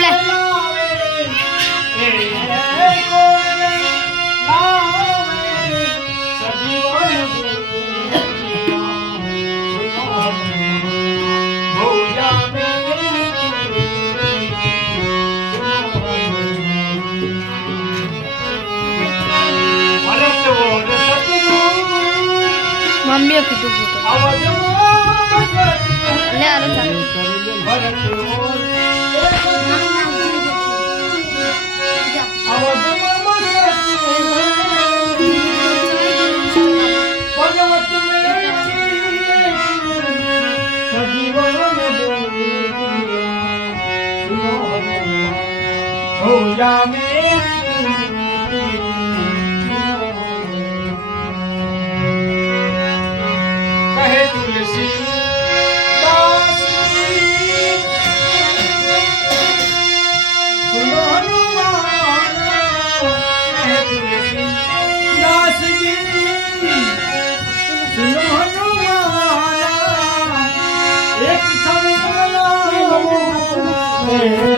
લંકા મમ્મીએ કીધું પૂતો લે આલો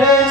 દાસજી